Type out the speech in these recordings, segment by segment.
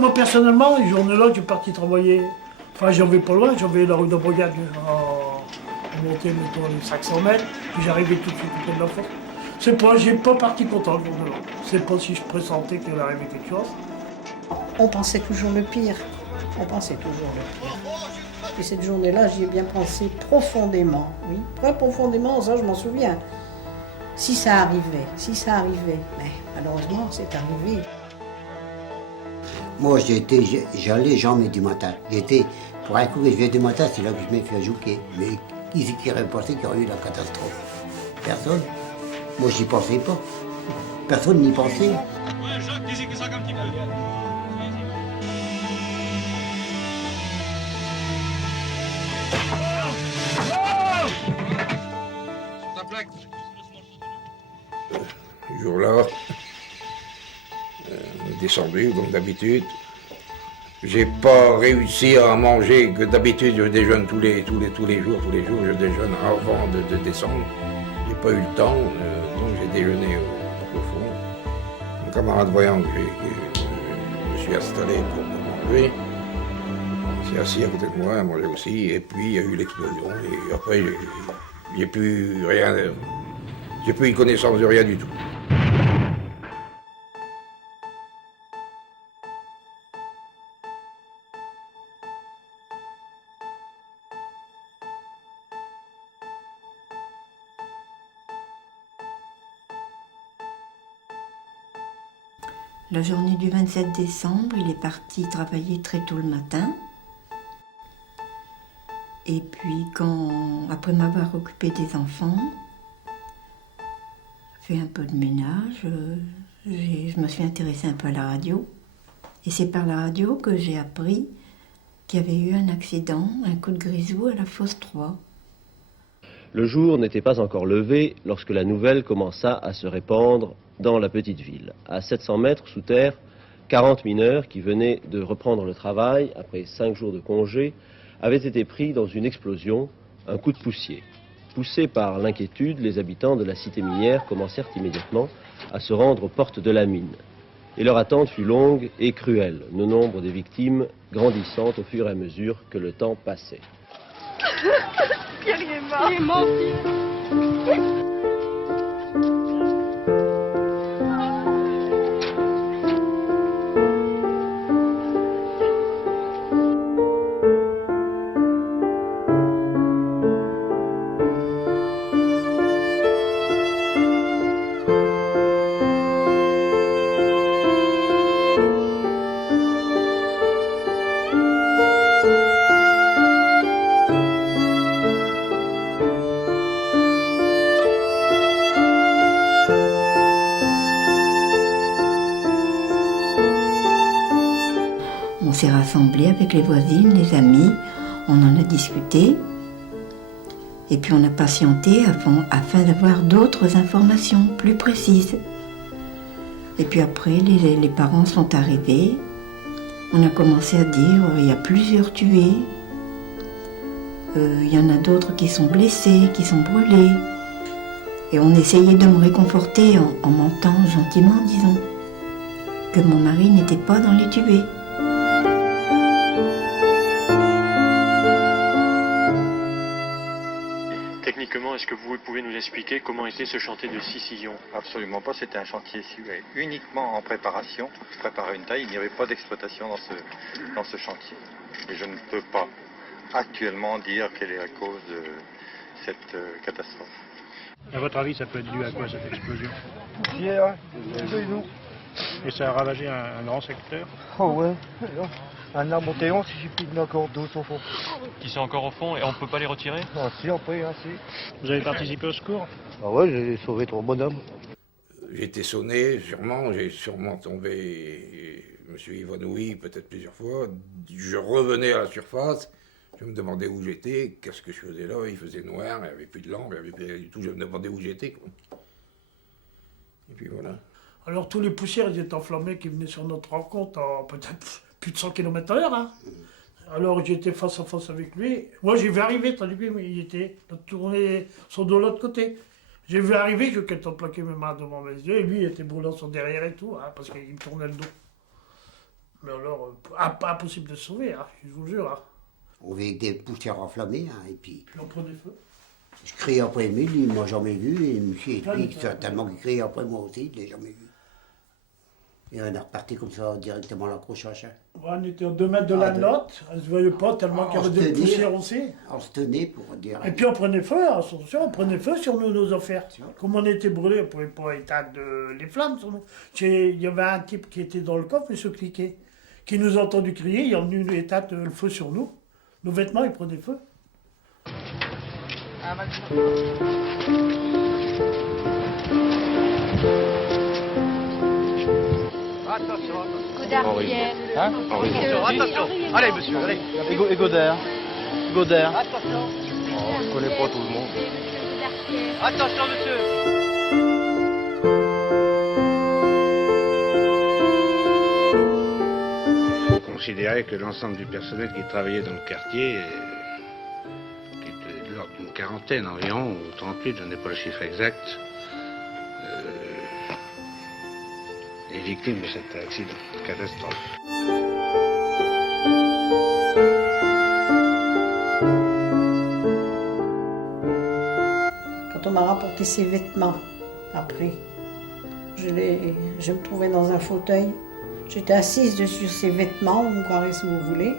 Moi personnellement, les journées-là, j'ai parti travailler. Enfin, j'en vais pas loin, j'en vais la rue de Brigade en monter, mettons, les 500 mètres, puis j'arrivais tout de suite au pied de l'enfant. C'est pas, j'ai pas parti content le jour-là. C'est pas si je pressentais qu'il allait arriver quelque chose. On pensait toujours le pire. On pensait toujours le pire. Et cette journée-là, j'y ai bien pensé profondément. Oui, très profondément, ça je m'en souviens. Si ça arrivait. Mais malheureusement, c'est arrivé. Moi, j'allais jamais du matin. Pour un coup que je viens du matin, c'est là que je me fais ajouter. Mais qui c'est qui aurait pensé qu'il y aurait eu la catastrophe? Personne. Moi, j'y pensais pas. Personne n'y pensait. Ouais, Jacques, dis-y que ça un petit peu. Sur ta plaque. Ce jour-là, on est descendu comme d'habitude. J'ai pas réussi à manger que d'habitude, je déjeune tous les jours, je déjeune avant de descendre. J'ai pas eu le temps, donc j'ai déjeuné au fond. Mon camarade voyant que je me suis installé pour manger, s'est assis à côté de moi, à manger aussi, et puis il y a eu l'explosion. Et après, j'ai plus eu connaissance de rien du tout. La journée du 27 décembre, il est parti travailler très tôt le matin. Et puis, après m'avoir occupé des enfants, fait un peu de ménage, je me suis intéressée un peu à la radio. Et c'est par la radio que j'ai appris qu'il y avait eu un accident, un coup de grisou à la fosse 3. Le jour n'était pas encore levé lorsque la nouvelle commença à se répandre dans la petite ville. À 700 mètres sous terre, 40 mineurs qui venaient de reprendre le travail après 5 jours de congé avaient été pris dans une explosion, un coup de poussier. Poussés par l'inquiétude, les habitants de la cité minière commencèrent immédiatement à se rendre aux portes de la mine. Et leur attente fut longue et cruelle, le nombre des victimes grandissant au fur et à mesure que le temps passait. Pierre, il est mort. Il est mort, Pierre. On s'est rassemblés avec les voisines, les amis, on en a discuté. Et puis on a patienté afin d'avoir d'autres informations plus précises. Et puis après, les parents sont arrivés. On a commencé à dire, il y a plusieurs tués. Il y en a d'autres qui sont blessés, qui sont brûlés. Et on essayait de me réconforter en mentant gentiment, disons, que mon mari n'était pas dans les tués. Techniquement, est-ce que vous pouvez nous expliquer comment était ce chantier de Sicillon? Absolument pas, c'était un chantier uniquement en préparation. Préparer une taille, il n'y avait pas d'exploitation dans ce chantier. Et je ne peux pas actuellement dire quelle est la cause de cette catastrophe. À votre avis, ça peut être dû à quoi cette explosion? nous. Et ça a ravagé un grand secteur? Oh ouais, un arbre montéon, si j'ai plus de encore d'autres au fond. Qui sont encore au fond et on ne peut pas les retirer? Ah si, après, si. Vous avez participé au secours? Ah ouais, j'ai sauvé 3 bonhommes. J'ai été sonné, j'ai sûrement tombé, je me suis évanoui peut-être plusieurs fois. Je revenais à la surface, je me demandais où j'étais, qu'est-ce que je faisais là, il faisait noir, il n'y avait plus de lampe, il n'y avait plus rien du tout, je me demandais où j'étais, quoi. Et puis voilà. Alors tous les poussières ils étaient enflammés qui venaient sur notre rencontre à peut-être plus de 100 km/h. Hein. Alors j'étais face à face avec lui. Moi j'ai vu arriver, tandis que lui, il était tourné son dos de l'autre côté. J'ai vu arriver, je qu'elle plaqué mes mains devant mes yeux, et lui il était brûlant son derrière et tout, hein, parce qu'il me tournait le dos. Mais alors, impossible de se sauver, hein, je vous jure. Hein. On vit avec des poussières enflammées, hein, et puis Puis on prenait feu. je criais après lui, il ne m'a jamais vu, et monsieur et lui, tellement qu'il criait après moi aussi, il ne l'a jamais vu. Et on est reparti comme ça, directement à l'accrochage. Ouais, on était à 2 mètres de la note, on ne se voyait pas tellement qu'il y avait des poussières aussi. On se tenait pour dire... Et puis on prenait feu, attention, on prenait feu sur nos affaires. Comme on était brûlés, on ne pouvait pas éteindre les flammes sur nous. Il y avait un type qui était dans le coffre, il se cliquait, qui nous a entendu crier, il est venu éteindre le feu sur nous. Nos vêtements, ils prenaient feu. Attention, Coup d'arrière. Hein attention. Allez, monsieur, allez. Et Godard. Attention. Oh, je connais pas tout le monde. Attention, monsieur. Il faut considérer que l'ensemble du personnel qui travaillait dans le quartier, qui était de l'ordre d'une quarantaine environ, ou 38, je n'ai pas le chiffre exact, est victime de cet accident, de catastrophe. Quand on m'a rapporté ses vêtements, après, je me trouvais dans un fauteuil. J'étais assise dessus ses vêtements, vous me croirez si vous voulez.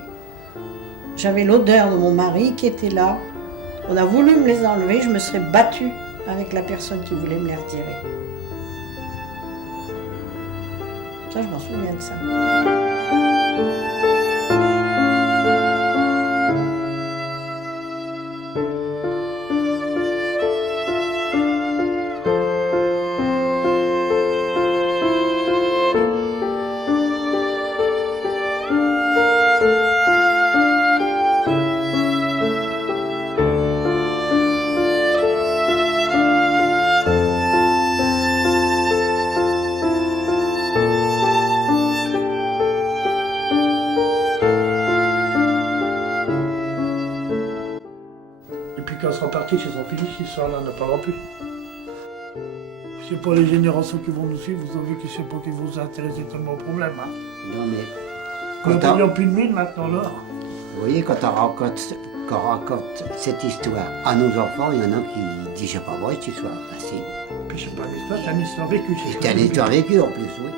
J'avais l'odeur de mon mari qui était là. On a voulu me les enlever, je me serais battue avec la personne qui voulait me les retirer. Ça, je m'en souviens de ça. Quand ils sont partis, ils sont finis, cette histoire-là n'a pas rompu. C'est pas les générations qui vont nous suivre, vous savez que c'est pas qui vous intéressez tellement au problème. Hein. Non, mais... Nous n'ayons plus de mine maintenant, là. Vous voyez, quand on raconte cette histoire à nos enfants, il y en a qui disent, je sais pas moi, cette histoire. Ah, si. Puis c'est pas une histoire, c'est une histoire vécue. C'est une histoire vécue en plus, oui.